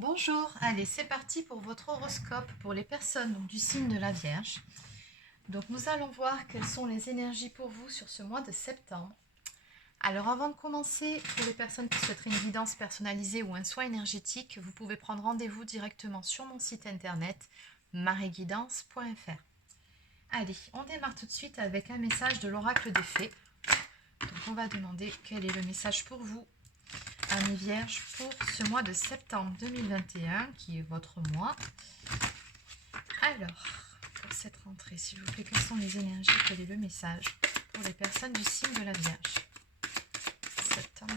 Bonjour, allez c'est parti pour votre horoscope pour les personnes du signe de la Vierge. Donc nous allons voir quelles sont les énergies pour vous sur ce mois de septembre. Alors avant de commencer, pour les personnes qui souhaiteraient une guidance personnalisée ou un soin énergétique, vous pouvez prendre rendez-vous directement sur mon site internet maréguidance.fr. Allez, on démarre tout de suite avec un message de l'oracle des fées. Donc on va demander quel est le message pour vous, amis Vierges, pour ce mois de septembre 2021, qui est votre mois. Alors, pour cette rentrée, s'il vous plaît, quelles sont les énergies, quel est le message pour les personnes du signe de la Vierge, septembre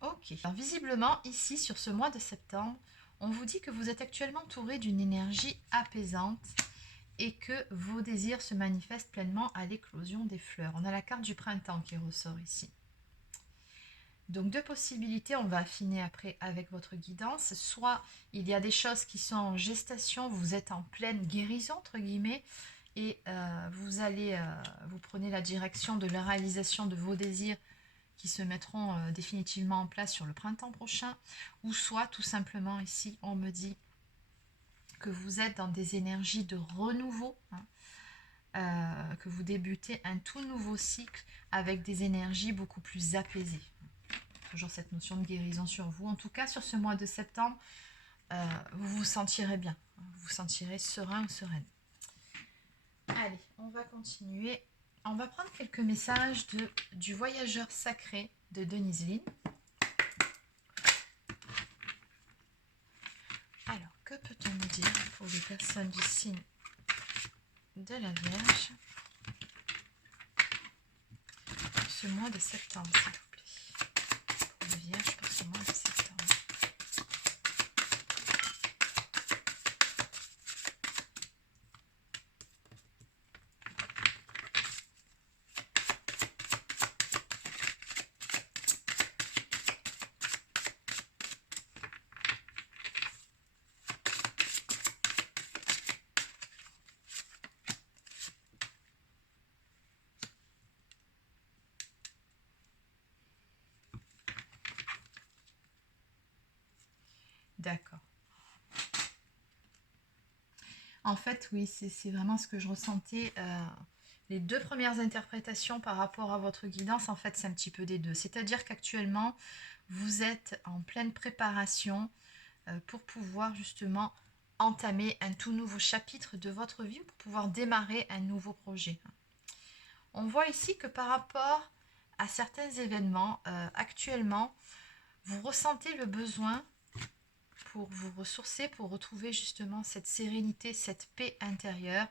2021. Ok, alors visiblement, ici, sur ce mois de septembre, on vous dit que vous êtes actuellement entouré d'une énergie apaisante et que vos désirs se manifestent pleinement à l'éclosion des fleurs. On a la carte du printemps qui ressort ici. Donc deux possibilités, on va affiner après avec votre guidance. Soit il y a des choses qui sont en gestation, vous êtes en pleine guérison entre guillemets, et vous prenez la direction de la réalisation de vos désirs qui se mettront définitivement en place sur le printemps prochain. Ou soit tout simplement ici on me dit que vous êtes dans des énergies de renouveau, que vous débutez un tout nouveau cycle avec des énergies beaucoup plus apaisées. Toujours cette notion de guérison sur vous. En tout cas, sur ce mois de septembre, vous vous sentirez bien. Vous vous sentirez serein ou sereine. Allez, on va continuer. On va prendre quelques messages du voyageur sacré de Denise Lynn. Alors, que peut-on nous dire pour les personnes du signe de la Vierge pour ce mois de septembre, s'il vous plaît. Pour les Vierges pour ce mois de septembre. D'accord. En fait, oui, c'est vraiment ce que je ressentais. Les deux premières interprétations par rapport à votre guidance, en fait, c'est un petit peu des deux. C'est-à-dire qu'actuellement, vous êtes en pleine préparation pour pouvoir justement entamer un tout nouveau chapitre de votre vie, pour pouvoir démarrer un nouveau projet. On voit ici que par rapport à certains événements, actuellement, vous ressentez le besoin pour vous ressourcer, pour retrouver justement cette sérénité, cette paix intérieure.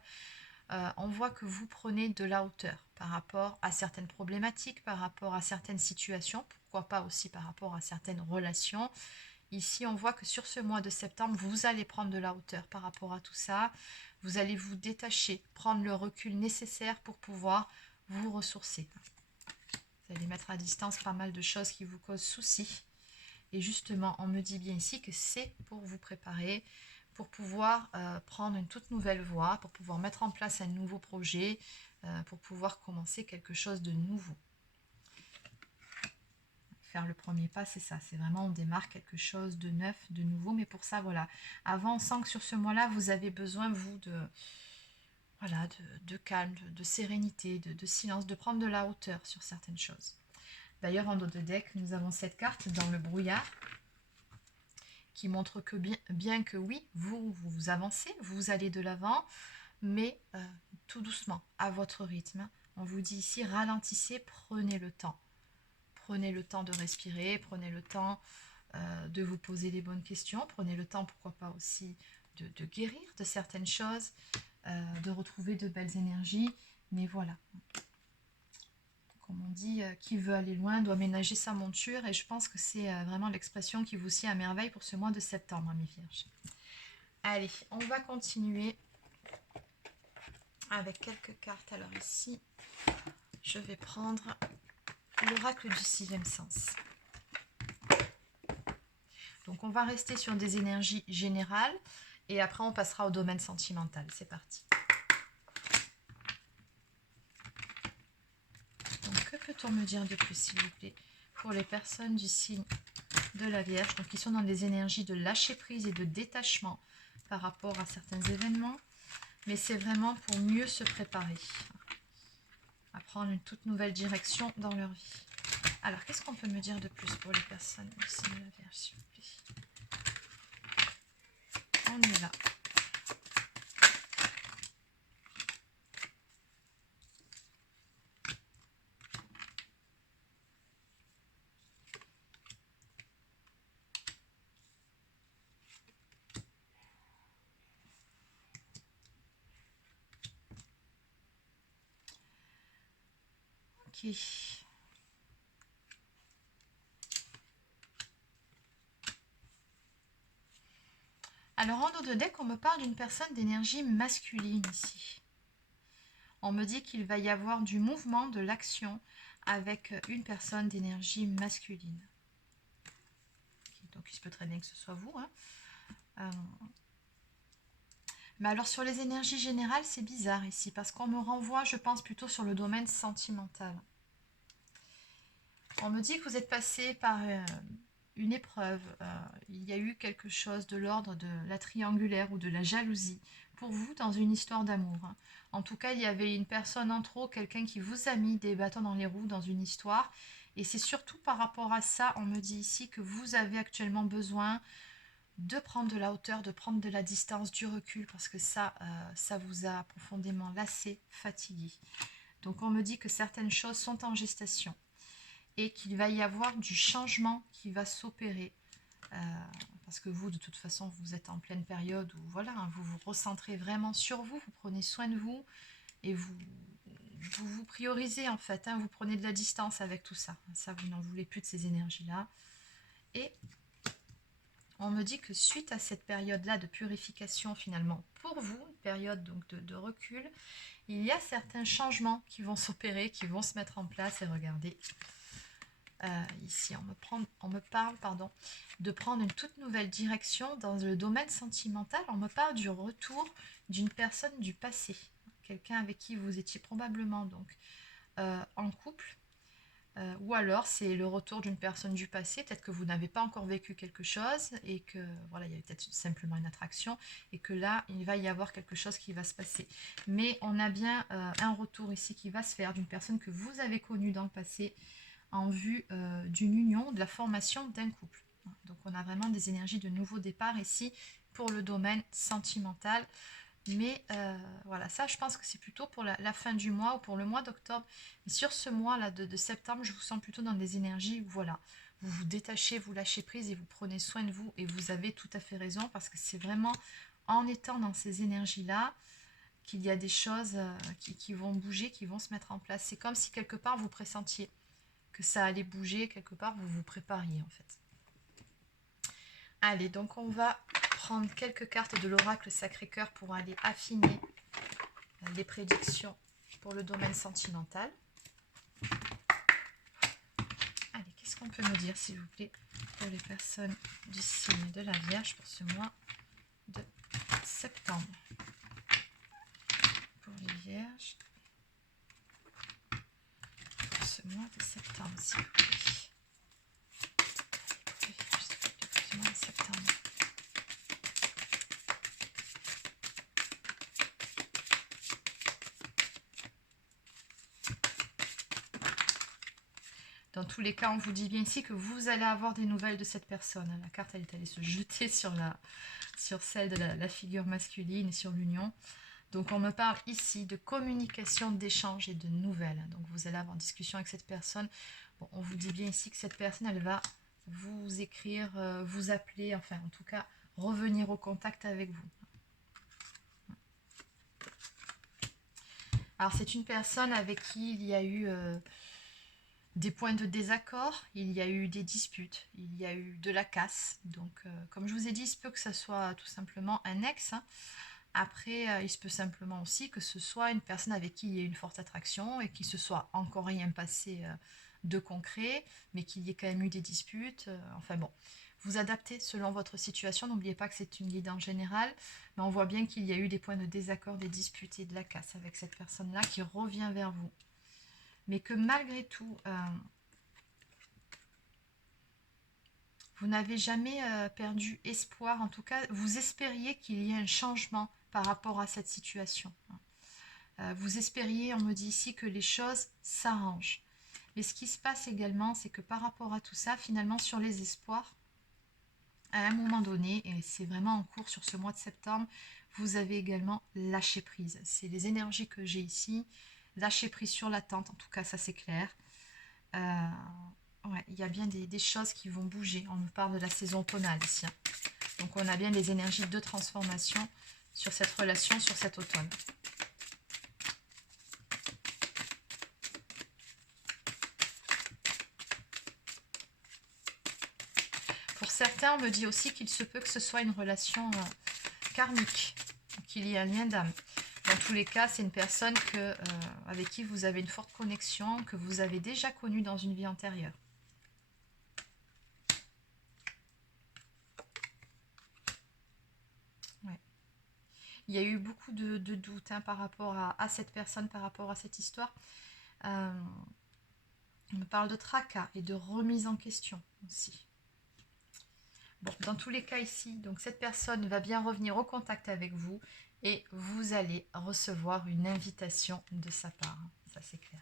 On voit que vous prenez de la hauteur par rapport à certaines problématiques, par rapport à certaines situations, pourquoi pas aussi par rapport à certaines relations. Ici, on voit que sur ce mois de septembre, vous allez prendre de la hauteur par rapport à tout ça. Vous allez vous détacher, prendre le recul nécessaire pour pouvoir vous ressourcer. Vous allez mettre à distance pas mal de choses qui vous causent souci. Et justement, on me dit bien ici que c'est pour vous préparer, pour pouvoir prendre une toute nouvelle voie, pour pouvoir mettre en place un nouveau projet, pour pouvoir commencer quelque chose de nouveau. Faire le premier pas, c'est ça, c'est vraiment on démarre quelque chose de neuf, de nouveau, mais pour ça, voilà. Avant, on sent que sur ce mois-là, vous avez besoin, vous, de calme, de sérénité, de silence, de prendre de la hauteur sur certaines choses. D'ailleurs, en dos de deck, nous avons cette carte dans le brouillard qui montre que bien que oui, vous avancez, vous allez de l'avant, mais tout doucement, à votre rythme. On vous dit ici, ralentissez, prenez le temps. Prenez le temps de respirer, prenez le temps de vous poser les bonnes questions, prenez le temps, pourquoi pas aussi, de guérir de certaines choses, de retrouver de belles énergies, mais voilà. Comme on dit, qui veut aller loin doit ménager sa monture, et je pense que c'est vraiment l'expression qui vous sied à merveille pour ce mois de septembre, mes Vierges. Allez, on va continuer avec quelques cartes. Alors ici, je vais prendre l'oracle du sixième sens. Donc on va rester sur des énergies générales, et après on passera au domaine sentimental. C'est parti. peut-on me dire de plus, s'il vous plaît, pour les personnes du signe de la Vierge, donc qui sont dans des énergies de lâcher prise et de détachement par rapport à certains événements, mais c'est vraiment pour mieux se préparer à prendre une toute nouvelle direction dans leur vie. Alors, qu'est-ce qu'on peut me dire de plus pour les personnes du signe de la Vierge, s'il vous plaît? On est là. Ok. Alors, en dos de deck, on me parle d'une personne d'énergie masculine ici. On me dit qu'il va y avoir du mouvement, de l'action avec une personne d'énergie masculine. Donc, il se peut très bien que ce soit vous. Hein. Mais alors, sur les énergies générales, c'est bizarre ici, parce qu'on me renvoie, je pense, plutôt sur le domaine sentimental. On me dit que vous êtes passé par une épreuve. Il y a eu quelque chose de l'ordre de la triangulaire ou de la jalousie pour vous dans une histoire d'amour. Hein. En tout cas, il y avait une personne en trop, quelqu'un qui vous a mis des bâtons dans les roues dans une histoire. Et c'est surtout par rapport à ça, on me dit ici que vous avez actuellement besoin de prendre de la hauteur, de prendre de la distance, du recul, parce que ça vous a profondément lassé, fatigué. Donc on me dit que certaines choses sont en gestation et qu'il va y avoir du changement qui va s'opérer. Parce que vous, de toute façon, vous êtes en pleine période où voilà, hein, vous vous recentrez vraiment sur vous, vous prenez soin de vous et vous priorisez en fait, hein, vous prenez de la distance avec tout ça. Ça, vous n'en voulez plus de ces énergies-là. Et on me dit que suite à cette période-là de purification finalement, pour vous, une période donc de recul, il y a certains changements qui vont s'opérer, qui vont se mettre en place. Et regardez, ici on me parle de prendre une toute nouvelle direction dans le domaine sentimental. On me parle du retour d'une personne du passé, quelqu'un avec qui vous étiez probablement donc en couple, ou alors c'est le retour d'une personne du passé, peut-être que vous n'avez pas encore vécu quelque chose et que voilà, il y a peut-être simplement une attraction et que là il va y avoir quelque chose qui va se passer. Mais on a bien un retour ici qui va se faire d'une personne que vous avez connue dans le passé en vue d'une union, de la formation d'un couple. Donc on a vraiment des énergies de nouveau départ ici pour le domaine sentimental. Mais voilà, ça je pense que c'est plutôt pour la fin du mois ou pour le mois d'octobre. Mais sur ce mois-là de septembre, je vous sens plutôt dans des énergies où voilà, vous vous détachez, vous lâchez prise et vous prenez soin de vous. Et vous avez tout à fait raison parce que c'est vraiment en étant dans ces énergies-là qu'il y a des choses qui vont bouger, qui vont se mettre en place. C'est comme si quelque part vous pressentiez que ça allait bouger, quelque part vous vous prépariez en fait. Allez, donc on va prendre quelques cartes de l'oracle Sacré-Cœur pour aller affiner les prédictions pour le domaine sentimental. Allez, qu'est-ce qu'on peut me dire, s'il vous plaît, pour les personnes du signe de la Vierge pour ce mois de septembre? Pour les Vierges, pour ce mois de septembre, s'il vous plaît. Pour les Vierges, s'il vous plaît, pour ce mois de septembre. Dans tous les cas, on vous dit bien ici que vous allez avoir des nouvelles de cette personne. La carte, elle est allée se jeter sur celle de la figure masculine et sur l'union. Donc, on me parle ici de communication, d'échange et de nouvelles. Donc, vous allez avoir une discussion avec cette personne. Bon, on vous dit bien ici que cette personne, elle va vous écrire, vous appeler, enfin, en tout cas, revenir au contact avec vous. Alors, c'est une personne avec qui il y a eu des points de désaccord, il y a eu des disputes, il y a eu de la casse. Donc, comme je vous ai dit, il se peut que ça soit tout simplement un ex. Hein. Après, il se peut simplement aussi que ce soit une personne avec qui il y ait une forte attraction et qu'il se soit encore rien passé de concret, mais qu'il y ait quand même eu des disputes. Enfin bon, vous adaptez selon votre situation. N'oubliez pas que c'est une guide en général, mais on voit bien qu'il y a eu des points de désaccord, des disputes et de la casse avec cette personne-là qui revient vers vous. mais que malgré tout, vous n'avez jamais perdu espoir. En tout cas, vous espériez qu'il y ait un changement par rapport à cette situation. Vous espériez, on me dit ici, que les choses s'arrangent. Mais ce qui se passe également, c'est que par rapport à tout ça, finalement, sur les espoirs, à un moment donné, et c'est vraiment en cours sur ce mois de septembre, vous avez également lâché prise. C'est les énergies que j'ai ici. Lâcher prise sur l'attente, en tout cas, ça c'est clair. Ouais, il y a bien des choses qui vont bouger. On me parle de la saison automnale ici. Donc on a bien des énergies de transformation sur cette relation, sur cet automne. Pour certains, on me dit aussi qu'il se peut que ce soit une relation karmique, qu'il y ait un lien d'âme. Dans tous les cas, c'est une personne avec qui vous avez une forte connexion, que vous avez déjà connue dans une vie antérieure. Ouais. Il y a eu beaucoup de doutes par rapport à cette personne, par rapport à cette histoire. On me parle de tracas et de remise en question aussi. Bon, dans tous les cas ici, donc cette personne va bien revenir au contact avec vous et vous allez recevoir une invitation de sa part. Ça, c'est clair.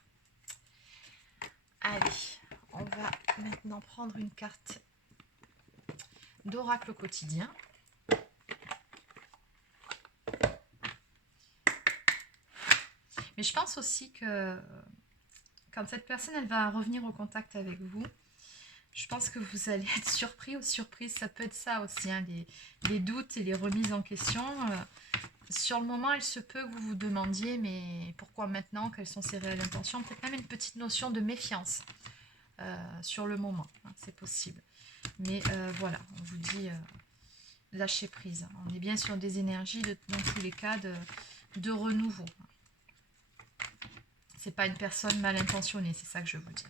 Allez, on va maintenant prendre une carte d'oracle au quotidien. Mais je pense aussi que quand cette personne elle va revenir au contact avec vous, je pense que vous allez être surpris ou surprise. Ça peut être ça aussi, hein, les doutes et les remises en question. Sur le moment, il se peut que vous vous demandiez, mais pourquoi maintenant? Quelles sont ses réelles intentions? Peut-être même une petite notion de méfiance sur le moment. Hein, c'est possible. Mais voilà, on vous dit lâcher prise. On est bien sur des énergies, dans tous les cas, de renouveau. C'est pas une personne mal intentionnée, c'est ça que je vous dis.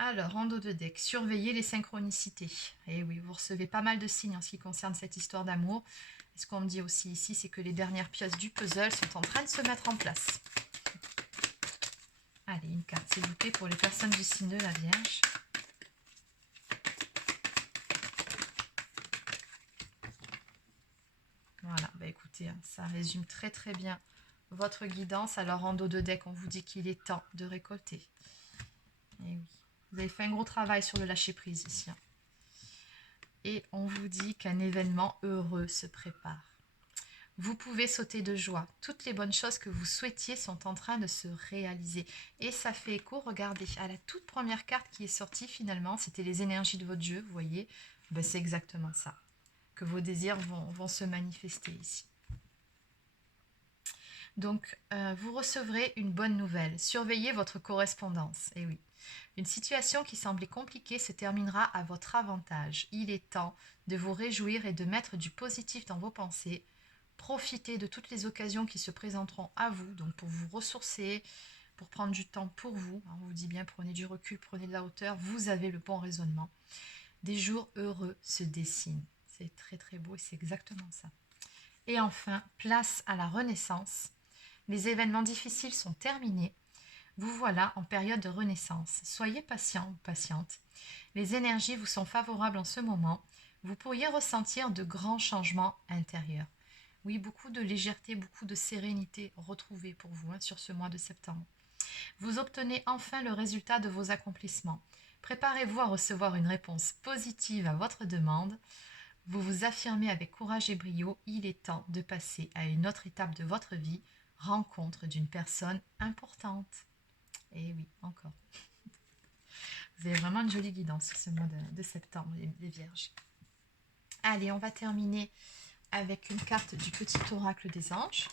Alors, en dos de deck, surveillez les synchronicités. Et oui, vous recevez pas mal de signes en ce qui concerne cette histoire d'amour. Et ce qu'on me dit aussi ici, c'est que les dernières pièces du puzzle sont en train de se mettre en place. Allez, une carte, s'il vous plaît, pour les personnes du signe de la Vierge. Voilà, bah écoutez, ça résume très très bien votre guidance. Alors, en dos de deck, on vous dit qu'il est temps de récolter. Et oui. Vous avez fait un gros travail sur le lâcher-prise ici. Et on vous dit qu'un événement heureux se prépare. Vous pouvez sauter de joie. Toutes les bonnes choses que vous souhaitiez sont en train de se réaliser. Et ça fait écho, regardez, à la toute première carte qui est sortie finalement. C'était les énergies de votre jeu, vous voyez. Ben, c'est exactement ça. Que vos désirs vont se manifester ici. Donc, vous recevrez une bonne nouvelle. Surveillez votre correspondance. Et oui. Une situation qui semblait compliquée se terminera à votre avantage. Il est temps de vous réjouir et de mettre du positif dans vos pensées. Profitez de toutes les occasions qui se présenteront à vous, donc pour vous ressourcer, pour prendre du temps pour vous. On vous dit bien, prenez du recul, prenez de la hauteur, vous avez le bon raisonnement. Des jours heureux se dessinent. C'est très très beau et c'est exactement ça. Et enfin, place à la renaissance. Les événements difficiles sont terminés. Vous voilà en période de renaissance. Soyez patient ou patiente. Les énergies vous sont favorables en ce moment. Vous pourriez ressentir de grands changements intérieurs. Oui, beaucoup de légèreté, beaucoup de sérénité retrouvée pour vous sur ce mois de septembre. Vous obtenez enfin le résultat de vos accomplissements. Préparez-vous à recevoir une réponse positive à votre demande. Vous vous affirmez avec courage et brio. Il est temps de passer à une autre étape de votre vie. Rencontre d'une personne importante. Et oui, encore. Vous avez vraiment une jolie guidance ce mois de septembre, les Vierges. Allez, on va terminer avec une carte du petit oracle des anges.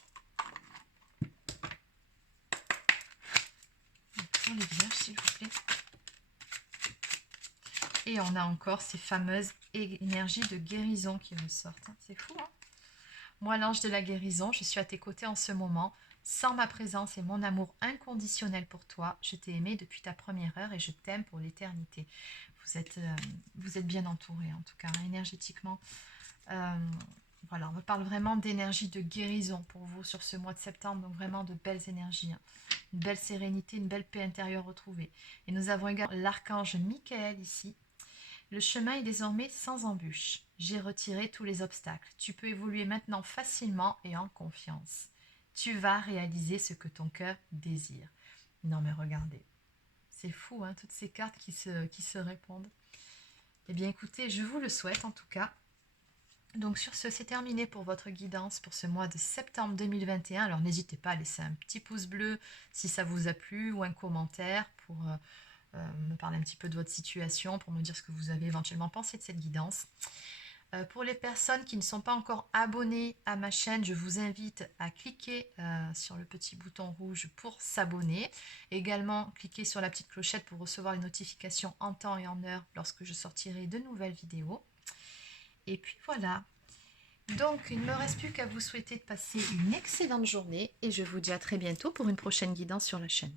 Pour les Vierges, s'il vous plaît. Et on a encore ces fameuses énergies de guérison qui ressortent. C'est fou, hein? Moi, l'ange de la guérison, je suis à tes côtés en ce moment. Sans ma présence et mon amour inconditionnel pour toi, je t'ai aimé depuis ta première heure et je t'aime pour l'éternité. Vous êtes bien entouré, en tout cas, énergétiquement. Voilà, on me parle vraiment d'énergie de guérison pour vous sur ce mois de septembre, donc vraiment de belles énergies, hein. Une belle sérénité, une belle paix intérieure retrouvée. Et nous avons également l'archange Michael ici. Le chemin est désormais sans embûche. J'ai retiré tous les obstacles. Tu peux évoluer maintenant facilement et en confiance. Tu vas réaliser ce que ton cœur désire. Non mais regardez, c'est fou, hein, toutes ces cartes qui se répondent. Eh bien écoutez, je vous le souhaite en tout cas. Donc sur ce, c'est terminé pour votre guidance pour ce mois de septembre 2021. Alors n'hésitez pas à laisser un petit pouce bleu si ça vous a plu ou un commentaire pour me parler un petit peu de votre situation, pour me dire ce que vous avez éventuellement pensé de cette guidance. Pour les personnes qui ne sont pas encore abonnées à ma chaîne, je vous invite à cliquer sur le petit bouton rouge pour s'abonner. Également, cliquez sur la petite clochette pour recevoir les notifications en temps et en heure lorsque je sortirai de nouvelles vidéos. Et puis voilà. Donc, il ne me reste plus qu'à vous souhaiter de passer une excellente journée et je vous dis à très bientôt pour une prochaine guidance sur la chaîne.